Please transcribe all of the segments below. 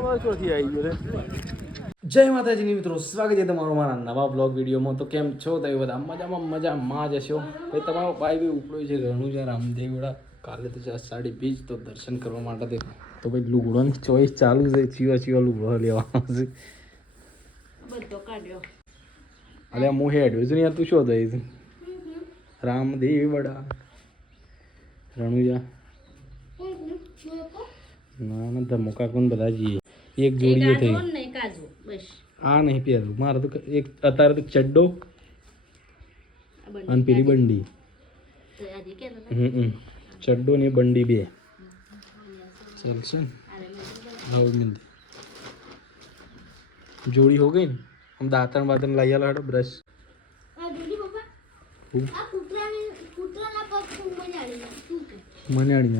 આટલા બધા ચોથી આવી ગયો રે. જય માતાજીની મિત્રો, સ્વાગત છે તમારું મારા નવા બ્લોગ વિડીયોમાં. તો કેમ છો તમે બધા? મજામાં જ હશો. ભાઈ તમારો ભાઈ બી ઉપડ્યો છે રણુજા રામદેવડા. કાલે તો 20:30 તો દર્શન કરવા માટે તો ભાઈ લુગડોની ચોઈસ ચાલુ છે. ચીવા લુગડો લેવાનો છે બધો કાઢ્યો. અરે હું હેડ્યો છું યાર, તું શું થઈ છે? રામદેવડા રણુજા ના ધમકા કોણ બધા જઈએ. એક જોડીએ થઈ આ નહીં પહેરું મારે તો. એક અત્યારે તો ચડ્ડો અને પેલી બંડી. ચડ્ડો ને બંડી બે ચાલશે ને. જોડી હો ગઈ ને. हम दातन वातन लाई आला हटो ब्रश मनाड़ी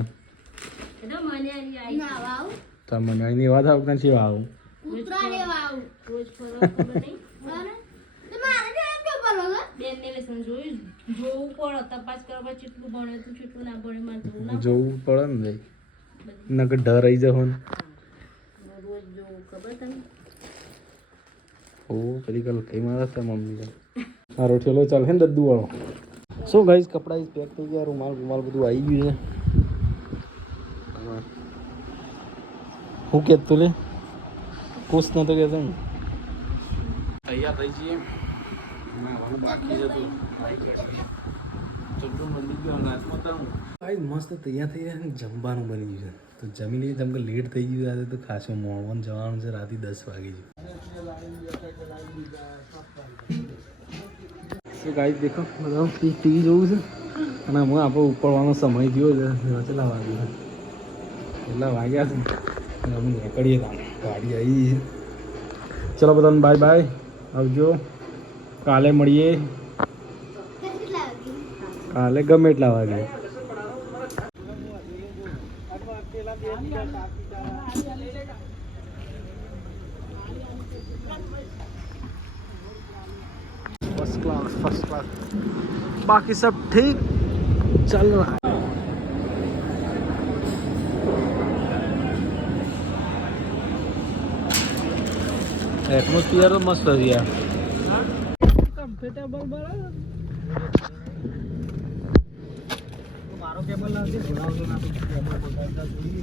तो मनाड़ी ની વાત આવ કાંથી આવ કૂતરા ને આવ રોજ ફરો ખબર નહીં મારે કેમ પરવા બેન ને લેસન જોયું જોવું પડે તપાસ કરવા કેટલું ભણે તું કેટલું ના ભણે માર જોવું પડે ને નક ડર આવી જહો ને રોજ જોવું ખબર તને. ઓ પેલી કલ કઈ મારા હતા મમ્મી મારો ઠેલો ચાલે ને દદ્દુ વાળો. શું ગાઈસ કપડા પેક થઈ ગયા, રૂમાલ બધું આવી ગયું છે. હું કે તું લે ખુશ નતો કહેતો ને. તૈયાર થઈ જઈએ. બાકી છે તો ચડ્ડું બની ગયું નાચમાં તો ભાઈ મસ્ત તૈયાર થઈ ગયા. જમવાનું બની ગયું છે તો જમી લઈએ. જેમ કે લેટ થઈ ગયું આજે તો ખાસું મોડવાનું જવાનું છે. રાતે 10 વાગે છે. ગાઈસ દેખો બધા ટીવી જોવું છે અને હું આપણો ઉપડવાનો સમય ગયો છે. કેટલા વાગ્યા છે અમે નીકળીએ. ગાડી આવી છે. ચલો બધાને બાય બાય, આવજો. કાલે મળીએ. કાલે ગમે એટલા વાગે. फर्स्ट क्लास बाकी सब ठीक चल रहा है. एटमोस्फियर तो मस्त है यार. कंफर्टेबल बराबर. મારો કેબલ લાવજે. બોલાવજો ના તો કેબલ બોલાવતા જોઈએ.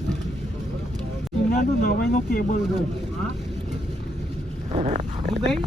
ઇના તો નવાઈનો કેબલ છે. હા હું ગઈ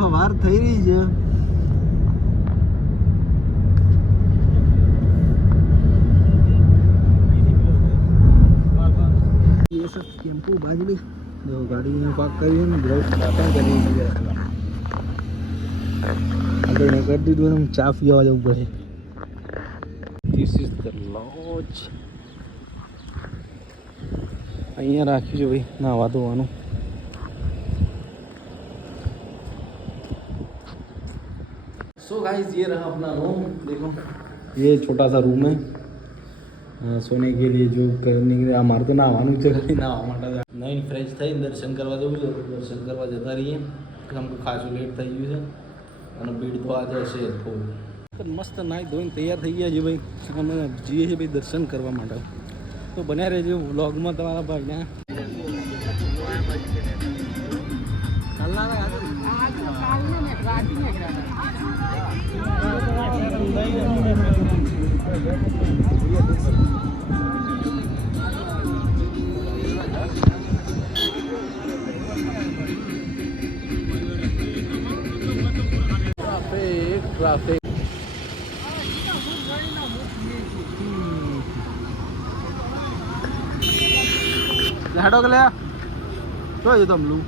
हवार થઈ રહી છે. ये सब टेम्पो बाजू जो गाड़ी में पार्क करी है ब्रेक बातें કરી છે. આપણે કરી દીધું એમ ચા પીવા જવું પડે. This is the lodge. અહીંયા રાખ્યું છે ભાઈ નાવા ધોવાનું. सो गाइस ये रहा अपना रूम. देखो ये छोटा सा रूम है सोने के लिए. जो करने के लिए हमारे तो नहाવાનું છે ખાલી નહાવા માટે નહીં. ફ્રેશ થઈને દર્શન કરવા જવું છે. દર્શન કરવા જતા રહીએ. અમને ખાસું લેટ થઈ ગયું છે અને ભીડ તો આજે હશે ફૂલ. મસ્ત નાહી ધોઈને તૈયાર થઈ ગયા છે ભાઈ. અમે જઈએ છીએ ભાઈ દર્શન કરવા માટે. તો બન્યા રહેજો વ્લોગમાં તમારા ભાઈને. ट्रैफिक હેડો કે લે જોઈ તમલું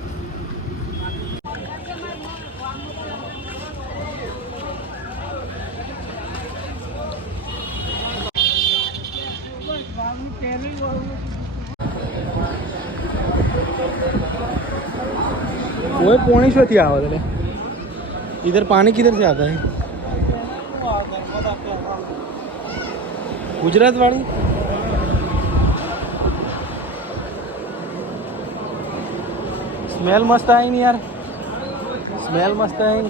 वो पानी से थी आवाज है इधर पानी किधर से आता है गुजरात वाली स्मेल मस्त आहे नहीं यार स्मेल मस्त आहे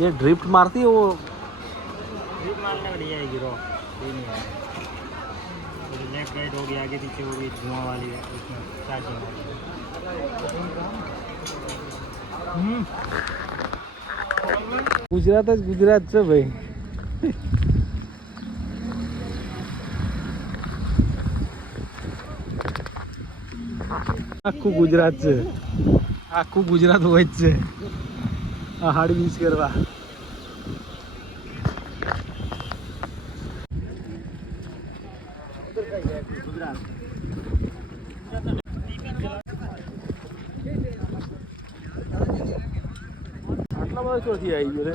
ये ड्रिफ्ट मारती है वो ड्रिफ्ट मारने वाली है गिरो ये नहीं है लेफ्ट राइट हो गया आगे पीछे हो गई धुआं वाली है उसमें चार्जिंग गुजरात गुजरातचं भाई આખું ગુજરાત હોય જ છે આ હાડી યુઝ કરવા આટલા બધા ચોથી આવી ગયો રે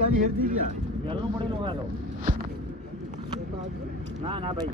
ગાડી હેરતી ગયા યારનું પડેલું ના ભાઈ